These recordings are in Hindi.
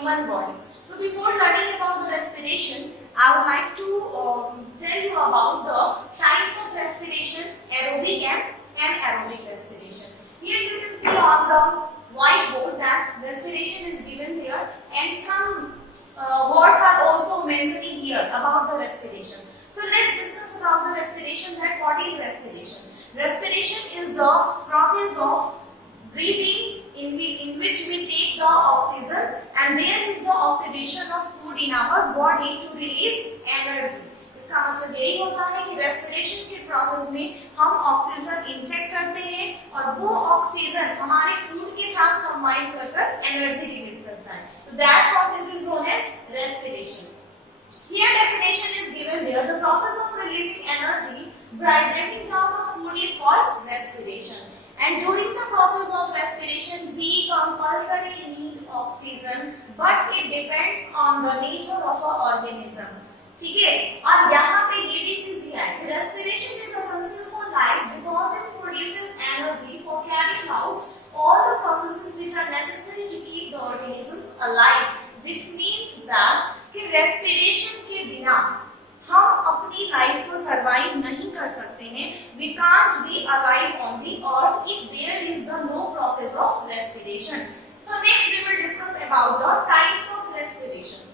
human body. So before learning about the respiration, I would like to tell you about the types of respiration, aerobic and anaerobic respiration. Here you can see on the whiteboard that respiration is given there, and some words are also mentioning here about the respiration. So let's discuss about the respiration, that what is respiration. Respiration is the process of breathing in which we take the oxygen, and there is the oxidation of food in our body to release energy. इसका मतलब यही होता है कि रेस्पिरेशन के प्रोसेस में हम ऑक्सीजन इंटेक करते हैं और वो ऑक्सीजन हमारे फूड के साथ कंबाइन कर एनर्जी रिलीज करता है. तो that process is known as respiration. Here definition is given there. The process of releasing energy by breaking down the food is called respiration. And during the process of respiration, we compulsorily need oxygen, but it depends on the nature of our organism. ठीक है. और यहाँ पे ये भी चीज दिया है कि respiration is essential for life because it produces energy for carrying out all the processes which are necessary to keep the organisms alive. This means that कि respiration के बिना हम अपनी लाइफ को सरवाइव नहीं कर सकते हैं. We can't be alive on the earth if there is the no process of respiration. So next we will discuss about the types of respiration.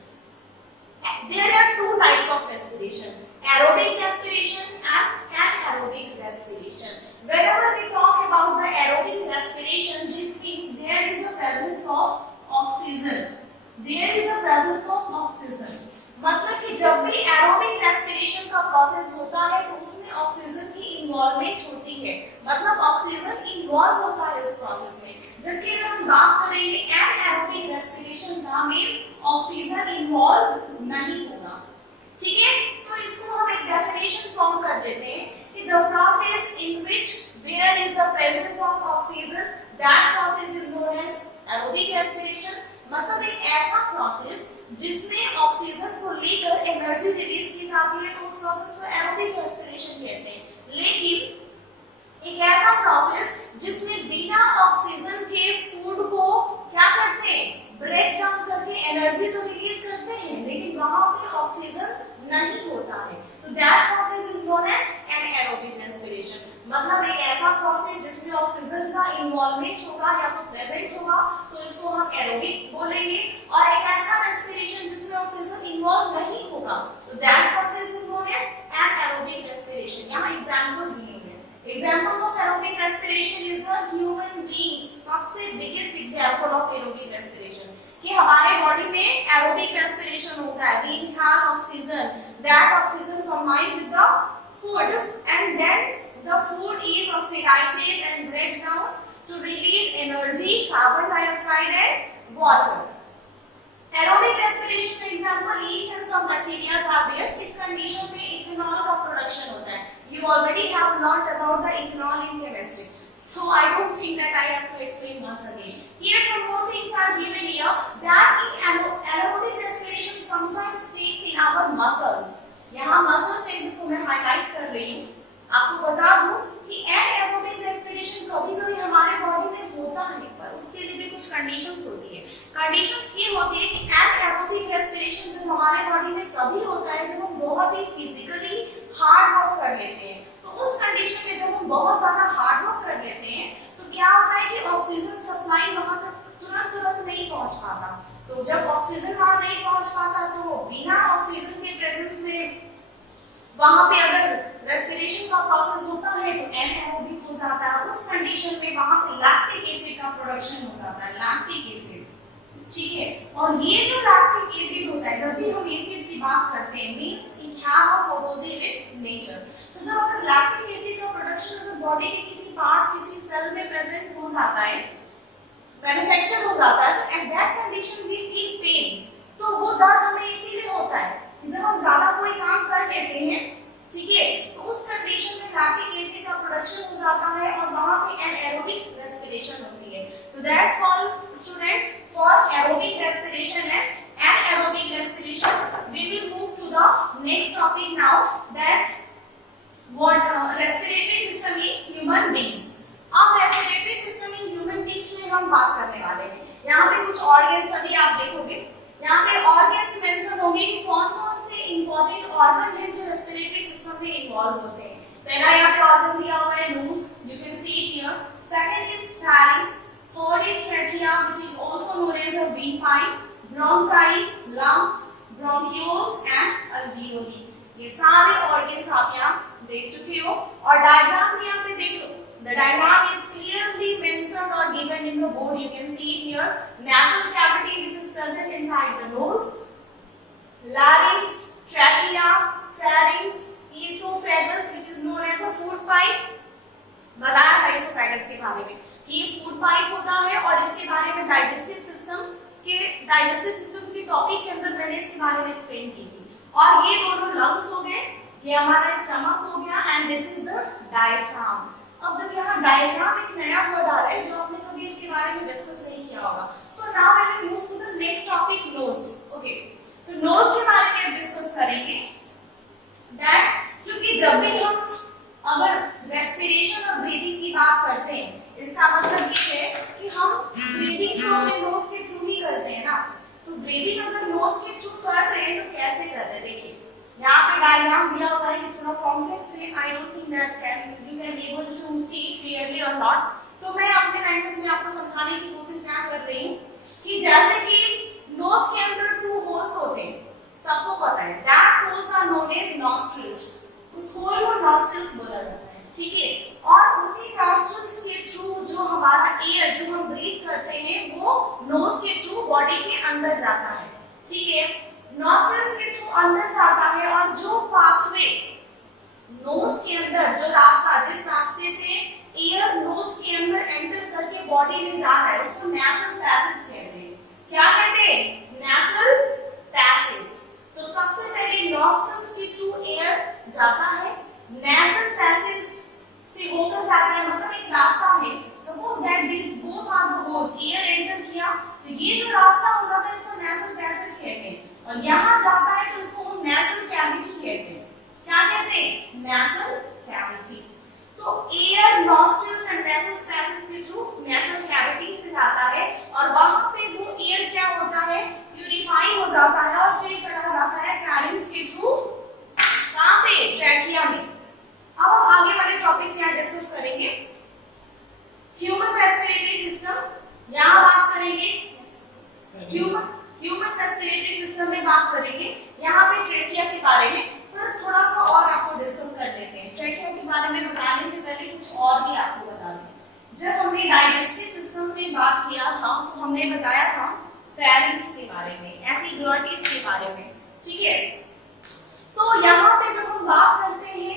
There are two types of respiration: aerobic respiration and anaerobic respiration. Whenever we talk about the aerobic respiration, this means there is the presence of oxygen. There is the presence of oxygen. मतलब कि जब भी एरोबिक रेस्पिरेशन का प्रोसेस होता है तो उसमें ऑक्सीजन की इन्वॉल्वमेंट होती है, मतलब ऑक्सीजन इन्वॉल्व होता है उस प्रोसेस में. जबकि अगर हम बात करेंगे एनाएरोबिक रेस्पिरेशन का, मींस ऑक्सीजन इन्वॉल्व नहीं होगा. ठीक है. तो इसको हम एक डेफिनेशन फॉर्म कर देते हैं कि the process in which there is the presence of oxygen, that process is known as aerobic respiration. मतलब एक ऐसा प्रोसेस जिसमें ऑक्सीजन को लेकर एनर्जी रिलीज की जाती है, तो उस प्रोसेस को एरोबिक रेस्पिरेशन कहते हैं. लेकिन एक ऐसा प्रोसेस जिसमें बिना ऑक्सीजन के फूड को क्या करते हैं, ब्रेक डाउन करके एनर्जी तो रिलीज करते हैं, लेकिन वहां पे ऑक्सीजन नहीं होता है, तो that process is known as anaerobic respiration. मतलब एक ऐसा प्रोसेस जिसमें ऑक्सीजन का इन्वॉल्वमेंट होगा या तो प्रेजेंट होगा, तो इसको हम एरोबिक बोलेंगे. और एक ऐसा रेस्पिरेशन जिसमें ऑक्सीजन इन्वॉल्व नहीं होगा, तो that process is known as anaerobic respiration. यहाँ एग्जांपल्स दिए हुए हैं. Examples of aerobic respiration is the human beings. सबसे biggest example of aerobic respiration कि हमारे बॉडी में एरोबिक रेस्पिरेशन होता है. We inhale oxygen, that oxygen combined with the food, and then the food is oxidizes and breaks down to release energy, carbon dioxide and water. Aerobic respiration for example, yeast and some bacteria are there. इस condition में ethanol का production होता है. You already have learned about the ethanol in chemistry, so I don't think that I have to explain once again. Here some more things are given here that in anaerobic respiration sometimes takes in our muscles. यहाँ muscles है जिसको मैं highlight कर रही हूँ. आपको बता दूं कि एनाएरोबिक रेस्पिरेशन कभी-कभी हमारे बॉडी में होता है, पर उसके लिए भी कुछ कंडीशंस होती है. कंडीशंस ये होती है कि एनाएरोबिक रेस्पिरेशन जब हमारे बॉडी में तभी होता है जब हम बहुत ही फिजिकली हार्ड वर्क कर लेते हैं. तो उस कंडीशन में जब हम बहुत ज्यादा हार्ड वर्क कर लेते हैं तो क्या होता है कि ऑक्सीजन सप्लाई वहां तक तुरंत नहीं पहुंच पाता. तो जब ऑक्सीजन वहां नहीं पहुंच पाता तो बिना ऑक्सीजन के प्रेजेंस में वहां पे अगर रेस्पिरेशन का प्रोसेस होता है तो एनाएरोबिक हो जाता है. उस कंडीशन में वहां पे लैक्टिक एसिड का प्रोडक्शन हो जाता है, लैक्टिक एसिड. ठीक है. और ये जो लैक्टिक एसिड होता है, जब भी हम एसिड की बात करते हैं, means it have a corrosive nature. तो जब अगर लैक्टिक एसिड का प्रोडक्शन अगर बॉडी के किसी पार्ट्स, किसी सेल में प्रेजेंट हो जाता है, मैन्युफैक्चर हो जाता है, तो at that condition we feel pain. तो वो दर्द हमें इसीलिए होता है जब हम ज्यादा कोई काम कर लेते हैं. ठीक है. तो उस कंडीशन में लैक्टिक एसिड का प्रोडक्शन हो जाता है और वहां पे एनाएरोबिक रेस्पिरेशन होती है. तो that's all students for aerobic respiration and anaerobic respiration. We will move to the next topic now, that what respiratory system in human beings. अब respiratory system in human beings में हम बात करने वाले हैं. यहाँ पे कुछ ऑर्गन्स अभी आप देखोगे The diagram is clearly mentioned or given in the board. You can see it here. Nasal cavity which is present inside the nose, larynx, trachea, pharynx, esophagus which is known as a food pipe. बताया था esophagus के बारे में कि ये food pipe होता है और इसके बारे में digestive system के टॉपिक के अंदर मैंने इसके बारे में एक्सप्लेन की थी। और ये दोनों lungs हो गए, ये हमारा स्टमक हो गया and this is the diaphragm. अब जब यहाँ डायफ्राम एक नया वर्ड आ रहा है जो आपने कभी इसके बारे में डिस्कस नहीं किया होगा। So now I will move to the next topic, nose. Okay, तो नोज के बारे में अब डिस्कस करेंगे दैट, क्योंकि जब भी हम अगर रेस्पिरेशन और ब्रीदिंग की बात करते हैं इसका मतलब ये है कि हम ब्रीदिंग तो अपने नोज के थ्रू ही करते हैं ना। तो ब्रीदिंग अगर नोज के थ्रू कर रहे हैं तो कैसे कर रहे हैं, देखिए यहाँ पे डायग्राम दिया हुआ है कि थोड़ा कॉम्प्लेक्स है, I don't think that you can able to see it clearly और नॉट। तो मैं अपने लैंग्वेज में आपको समझाने की कोशिश क्या कर रही हूँ कि जैसे कि नोज के अंदर 2 होल्स होते हैं, सबको पता है, that holes are known as nostrils. उस होल को नॉस्ट्रिल्स बोला जाता है, ठीक है। और उसी नॉस्ट्रिल्स के थ्रू जो हमारा एयर जो हम ब्रीथ करते हैं वो नोज के थ्रू बॉडी के अंदर जाता है, ठीक है। नॉस्ट्रिल्स के थ्रू अंदर जाता है और जो पाथवे नोज के अंदर, जो रास्ता जिस रास्ते से एयर नोज के अंदर एंटर करके बॉडी में जा रहा है उसको नेसल पैसेज कहते हैं। क्या कहते हैं? Nasal passage. तो सबसे पहले नॉस्ट्रिल्स के थ्रू एयर जाता है, नेसल पैसेज से होकर जाता है, मतलब एक रास्ता है। Suppose that this both are the holes, air enter किया तो ये जो रास्ता हो जाता है इसको नेसल पैसेज कहते हैं। और यहाँ जाता है तो इसको हम नेसल कैविटी कहते हैं। क्या कहते हैं? Nasal cavity. तो air nostrils and nasal passage के थ्रू नेसल कैविटी से जाता है और वहां पे वो एयर क्या होता है, प्यूरिफाई हो जाता है और फिर चला जाता है फेरिंक्स के थ्रू, कहां पे? ट्रैकिया में। अब हम आगे वाले टॉपिक्स यहाँ डिस्कस करेंगे। ह्यूमन रेस्पिरेटरी सिस्टम यहाँ बात करेंगे, ह्यूमन रेस्पिरेटरी सिस्टम में बात करेंगे। यहाँ पे ट्रैकिया के बारे में फिर थोड़ा सा और आपको डिस्कस कर लेते हैं। ट्रैकिया के बारे में बताने से पहले कुछ और भी आपको बता दें। जब हमने डाइजेस्टिव सिस्टम में बात किया था तो हमने बताया था फेरिंक्स के बारे में, एपिग्लॉटिस के बारे में, ठीक है। तो यहाँ पे जब हम बात करते हैं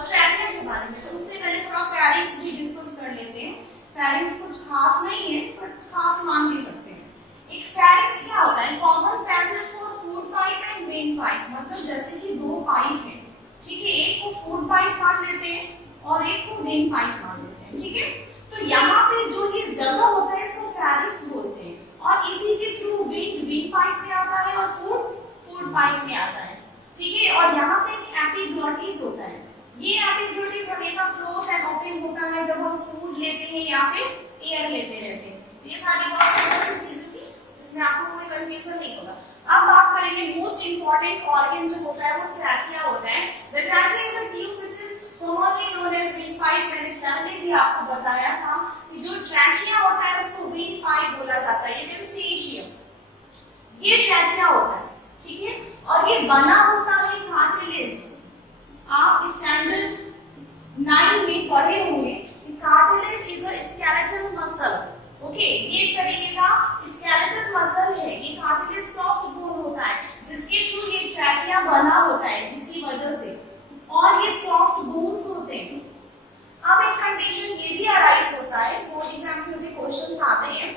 ट्रैकिया के बारे में तो उससे पहले थोड़ा फेरिंक्स भी डिस्कस कर लेते हैं। फेरिंक्स कुछ खास नहीं है बट खास मान ले सकते हैं। एक फेरिंक्स क्या होता है? Common passage for food pipe and when pipe. मतलब जैसे कि 2 पाइप है, ठीक है, एक को फूड पाइप मान लेते हैं और एक को वेन पाइप मान लेते हैं, ठीक है। तो यहाँ पे जो ये जगह होता है इसको फेरिंक्स बोलते हैं और इसी के थ्रू वेन पाइप में आता है और फूड पाइप में आता है, ठीक है। और यहाँ पे एक एपिग्लॉटिस होता है। ये एपिग्लॉटिस हमेशा क्लोज एंड ओपन होता है जब हम फूड लेते हैं या फिर एयर लेते रहते हैं। ये सारी बहुत सिंपल सी चीजें थी, इसमें आपको कोई कंफ्यूजन नहीं होगा। अब बात करेंगे मोस्ट इंपॉर्टेंट ऑर्गन जो होता है वो ट्रैकिया होता है। The trachea is a tube which is commonly known as wind pipe. मैंने पहले भी आपको बताया था कि जो ट्रैकिया होता है उसको वेन पाइप बोला जाता है। You can see it here, ये ट्रैकिया होता है, ठीक है। और ये बना होता है कार्टिलेज। आप स्टैंडर्ड 9 में पढ़े होंगे कि cartilage is a skeletal muscle, okay. ये एक तरीके का स्केलेटल मसल है। ये कार्टिलेज सॉफ्ट बोन होता है जिसके थ्रू ये ट्रैकिया बना होता है, जिसकी वजह से, और ये सॉफ्ट बोन्स होते हैं। अब एक कंडीशन ये भी अराइज होता है, बोर्ड एग्जाम्स में भी क्वेश्चंस आते हैं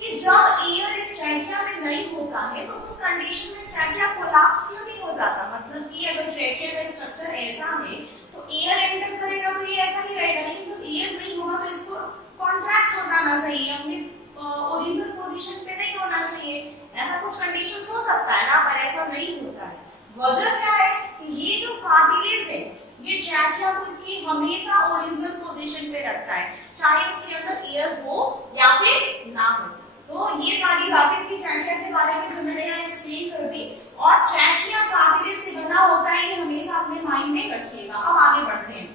कि जब एयर इस ट्रैकिया में नहीं होता है तो उस कंडीशन में ट्रैकिया कोलैप्स क्यों नहीं हो जाता। मतलब कि अगर ट्रैकिया का स्ट्रक्चर ऐसा है तो एयर एंटर करेगा तो ये ऐसा ही रहेगा, लेकिन जब एयर नहीं होगा तो इसको कॉन्ट्रैक्ट हो जाना चाहिए, अपने ओरिजिनल पोजीशन पे नहीं होना चाहिए। ऐसा कुछ कंडीशन हो सकता है ना, पर ऐसा नहीं होता है। वजह क्या है कि ये जो कार्टिलेज है ये ट्रैकिया को इसकी हमेशा ओरिजिनल पोजीशन पे रखता है, चाहे उसके अंदर एयर हो या फिर ना हो। तो ये सारी बातें थी ट्रैकिया के बारे में जो मैंने यहाँ एक्सप्लेन कर दी। और ट्रैकिया कार्टिलेज से बना होता है, ये हमेशा अपने माइंड में रखिएगा। अब आगे बढ़ते हैं।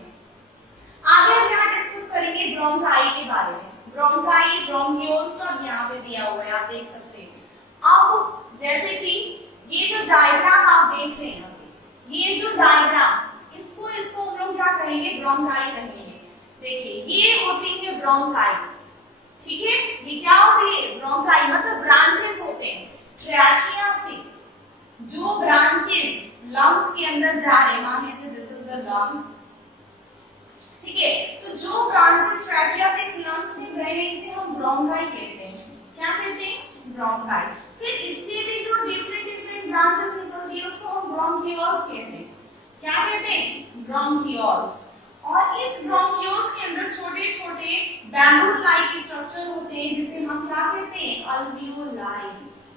आगे हम यहाँ डिस्कस करेंगे ब्रोंकाई के बारे में। ब्रोंकाई, ब्रोंकियोल्स सब यहाँ पे दिया हुआ है, आप देख सकते हैं। अब जैसे कि ये जो डायग्राम आप देख रहे हैं यहाँ पे, ये जो डायग्राम इसको हम लोग क्या कहेंगे? ब्रोंकाई कहेंगे। देखिए ये होती है ब्रोंकाई, ठीक है, ये क्या होती है ब्रोंकाई, मतलब ब्रांचेस होते हैं ट्रैकिया से, जो ब्रांचेस लंग्स के अंदर जा रहे हैं, मान लीजिए दिस इज द लंग्स, ठीक है, तो जो ब्रांचेस ट्रैकिया से इस लंग्स में गए हैं इसे हम ब्रोंकाई कहते हैं, क्या कहते हैं ब्रोंकाई। फिर इससे भी जो डिफरेंट डिफरेंट ब्रांचेस निकलती है उसको हम ब्रोंकियोल्स कहते हैं, क्या कहते हैं ब्रोंकियोल्स। और इस ब्रोंकियोल्स के अंदर छोटे छोटे बैलून लाइक स्ट्रक्चर होते हैं जिसे हम क्या कहते हैं अल्वियोलाई।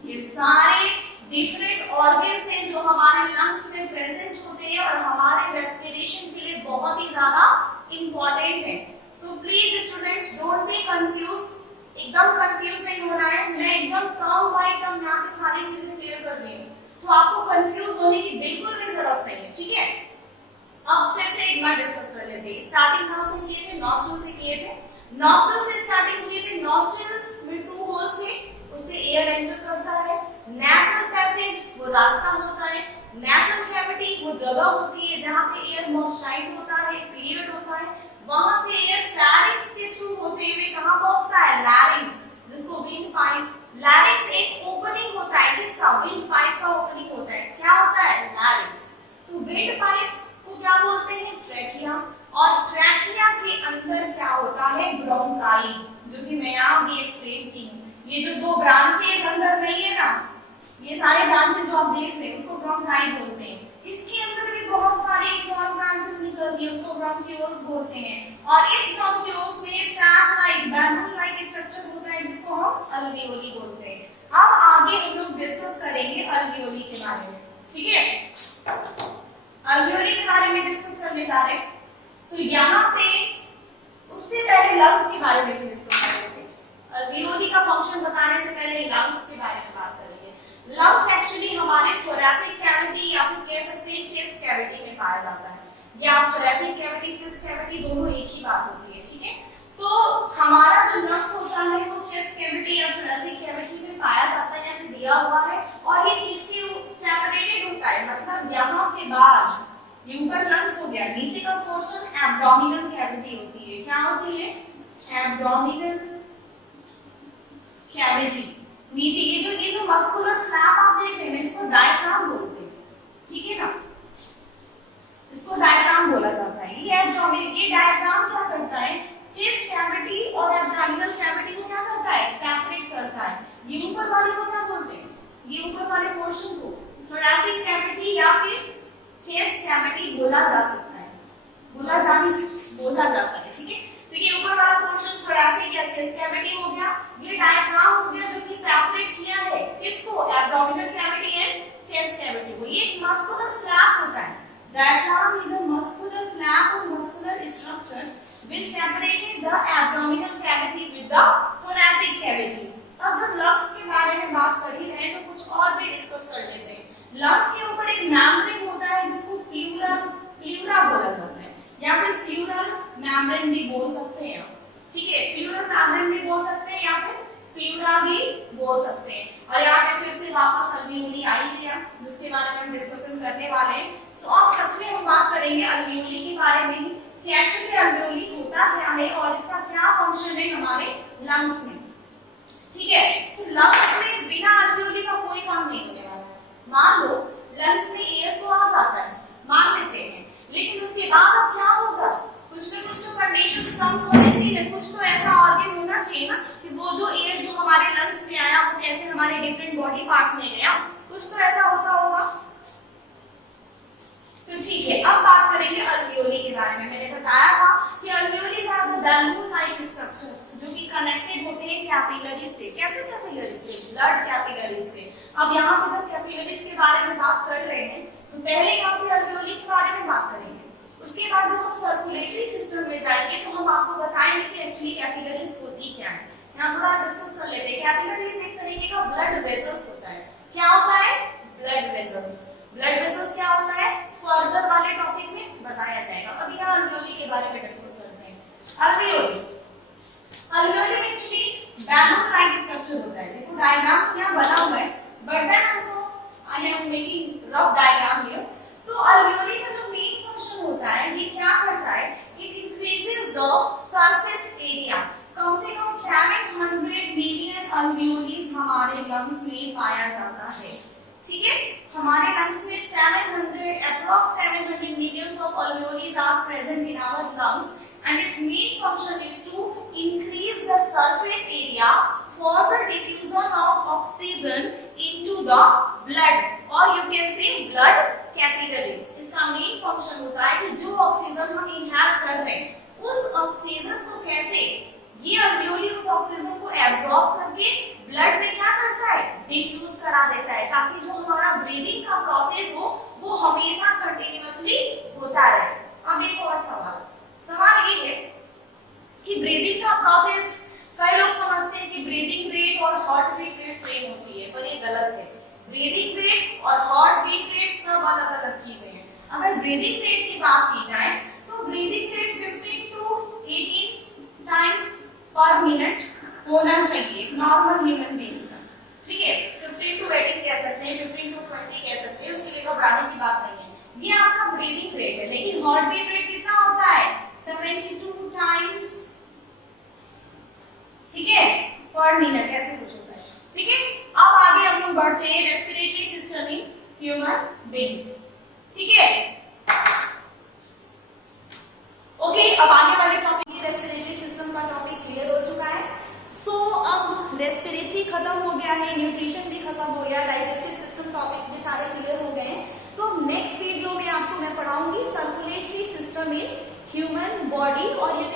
ये सारे डिफरेंट ऑर्गन्स हैं जो हमारे लंग्स में प्रेजेंट होते हैं और हमारे रेस्पिरेशन के लिए बहुत ही ज्यादा इंपॉर्टेंट है। So please students don't be confuse, एकदम कंफ्यूज नहीं होना है, मैं एकदम टर्म बाय टर्म यहाँ पे सारी चीजें क्लियर कर रही हूँ, तो आपको कंफ्यूज होने की बिल्कुल भी जरूरत नहीं है, ठीक है। अब फिर से एक बार डिस्कस कर लेते हैं, स्टार्टिंग कहाँ से किए थे, नॉस्ट्रल से किए थे, नॉस्ट्रल से स्टार्टिंग किए थे, नॉस्ट्रल में 2 होल्स थे, उससे एयर एंटर करता है, नेसल पैसेज वो रास्ता होता है, नेसल कैविटी वो जगह होती है जहाँ पे एयर मॉइस्चराइज्ड होता है, क्लियर होता है, वहां से एयर फेरिंक्स के थ्रू होते हुए कहाँ पहुंचता है लैरिंक्स, जिसको विंड पाइप, लैरिंक्स एक ओपनिंग होता है, किसका विंड पाइप का ओपनिंग होता है, क्या होता है लैरिंक्स। तो विंड पाइप को क्या बोलते हैं ट्रैकिया, और ट्रैकिया के अंदर क्या होता है ब्रोंकाई, जो कि मैं यहाँ भी एक्सप्लेन की हूँ। ये जो 2 ब्रांचेस अंदर नहीं है ना, ये सारे ब्रांचेस जो आप देख रहे हैं उसको ब्रोंकाई बोलते हैं। इसके अंदर भी बहुत सारी स्मॉल ब्रांचेस निकलती है, उसको ब्रोंकियोल्स बोलते हैं, और इस ब्रोंकियोल्स में SAP like balloon like structure होता है जिसको हम अल्वियोली बोलते हैं। अब आगे हम लोग डिस्कस करेंगे अल्वियोली के बारे में, ठीक है, अल्वियोली के बारे में डिस्कस करने जा रहे हैं। तो यहाँ पे उससे पहले लंग्स के बारे में भी डिस्कस कर लेते हैं। अल्वियोली का फंक्शन बताने से पहले लंग्स के बारे में बात करेंगे। लंग्स एक्चुअली हमारे थोरैसिक कैविटी या फिर कह सकते हैं चेस्ट कैविटी में पाया जाता है, या थोरैसिक कैविटी चेस्ट कैविटी दोनों एक ही बात होती है, ठीक है। तो हमारा जो लंग्स होता है वो चेस्ट कैविटी या थोरैसिक कैविटी में पाया जाता है, यहाँ दिया हुआ है, और ये किससे सेपरेटेड होता है, मतलब यहाँ के बाद ये ऊपर लंग्स हो गया, नीचे का पोर्शन एब्डोमिनल कैविटी होती है, क्या होती है एब्डोमिनल कैविटी। नीचे ये जो मस्कुलर फ्लैप आप देख रहे हैं इसको डायफ्राम बोलते हैं, ठीक है ना, इसको डायफ्राम बोला जाता है। ये एब्डोमिनल, ये डायफ्राम क्या करता है चेस्ट कैविटी और एब्डोमिनल कैविटी को क्या करता है सेपरेट करता है। ये ऊपर वाले को क्या बोलते हैं, ये ऊपर वाले पोर्शन को थोरैसिक कैविटी या फिर चेस्ट कैविटी बोला जा सकता है, बोला जाता है, ठीक है। तो ये ऊपर वाला पोर्शन थोरैसिक या चेस्ट कैविटी हो गया, ये डायफ्राम हो गया जो कि सेपरेट किया है किसको abdominal cavity and chest cavity को। ये एक मस्कुलर फ्लैप होता है, diaphragm is a muscular flap or muscular structure which separated the abdominal cavity with the thoracic cavity। अब जब लंग्स के बारे में बात कर ही रहे हैं तो कुछ और भी डिस्कस कर लेते हैं। लंग्स के ऊपर एक मेम्ब्रेन होता है जिसको प्लूरा बोला जाता है, या फिर प्लूरल मेम्ब्रेन भी बोल सकते हैं, ठीक है, प्लूरल मेम्ब्रेन भी बोल सकते हैं या फिर प्लूरा भी बोल सकते हैं। और यहाँ पे फिर से वापस अल्वियोली आई है जिसके बारे में हम डिस्कशन करने वाले हैं। सो अब सच में हम बात करेंगे अल्वियोली के बारे में कि एक्चुअली अल्वियोली होता क्या है और इसका क्या फंक्शन है हमारे लंग्स में, ठीक है। तो लंग्स में बिना अल्वियोली का कोई काम नहीं होने वाला। मान लो लंग्स में एयर तो आ जाता है, मान लेते हैं, लेकिन उसके बाद अब क्या होगा, कुछ तो कंडीशंस टर्म्स होने चाहिए, कुछ तो ऐसा ऑर्गन होना चाहिए ना कि वो जो एयर जो हमारे लंग्स में आया वो कैसे हमारे डिफरेंट बॉडी पार्ट्स में गया, कुछ तो ऐसा होता होगा। तो ठीक है, अब बात करेंगे अल्वियोली के बारे में। मैंने बताया था कि alveoli are the balloon like structure जो कि कनेक्टेड होते हैं कैपिलरी से। कैसे कैपिलरी से, ब्लड कैपिलरी से। अब यहाँ पे जब कैपिलरीज के बारे में बात कर रहे हैं तो पहले यहाँ पे अल्वियोली के बारे में बात करेंगे, उसके बाद जब हम सर्कुलेटरी सिस्टम में जाएंगे तो हम आपको बताएंगे कि एक्चुअली कैपिलरीज होती क्या है। यहाँ थोड़ा डिस्कस कर लेते हैं। कैपिलरीज एक तरीके का ब्लड वेसल्स होता है। क्या होता है ब्लड वेसल्स। ब्लड वेसल्स क्या होता है फर्दर वाले टॉपिक में बताया जाएगा। अभी यहाँ अल्वियोली के बारे में डिस्कस करते हैं। Alveoli actually balloon like structure होता है। देखो डायग्राम तो यहाँ बना हुआ है, but then also I am making rough diagram here. तो अल्वियोली का जो मेन फंक्शन होता है ये क्या करता है, it increases the surface area. कम से कम 700 मिलियन अल्वियोलीज हमारे लंग्स में पाया जाता है, ठीक है। हमारे लंग्स में 700 millions of alveoli are present in our lungs, and its main function is to increase the surface area for the diffusion of oxygen into the blood, or you can say blood capillaries. इसका मेन फंक्शन होता है कि जो ऑक्सीजन हम इनहेल कर रहे हैं उस ऑक्सीजन को कैसे ये अल्वियोली उस ऑक्सीजन को एब्जॉर्ब करके ब्लड में क्या करता है, डिफ्यूज करा देता है, ताकि जो हमारा ब्रीदिंग का प्रोसेस हो वो हमेशा कंटिन्यूअसली होता रहे। अब एक और सवाल ये है कि ब्रीदिंग का प्रोसेस, कई लोग समझते हैं कि ब्रीदिंग रेट और हार्ट बीट रेट सेम होती है, पर ये गलत है। ब्रीदिंग रेट और हार्ट बीट रेट सब अलग अलग चीजें हैं। अगर ब्रीदिंग रेट की बात की जाए तो ब्रीदिंग रेट 15 to 18 टाइम्स पर मिनट होना चाहिए नॉर्मल ह्यूमन बीइंग्स का, ठीक है। 15 to 18 कह सकते हैं, 15 to 20 कह सकते हैं, उसके लिए घबराने की बात नहीं है। ये आपका ब्रीदिंग रेट है, लेकिन हार्ट बीट रेट कितना होता है, 72 टाइम्स, ठीक है, पर मिनट, ऐसे कुछ होता है, ठीक है। अब आगे हम लोग बढ़ते हैं respiratory system in human beings, ठीक है। ओके, अब आगे वाले टॉपिक रेस्पिरेटरी सिस्टम का टॉपिक क्लियर हो चुका है। सो अब रेस्पिरेटरी खत्म हो गया है, न्यूट्रिशन भी खत्म हो गया, डाइजेस्टिव सिस्टम टॉपिक्स भी सारे क्लियर हो गए हैं। तो नेक्स्ट वीडियो में आपको मैं पढ़ाऊंगी circulatory system in human body, और ये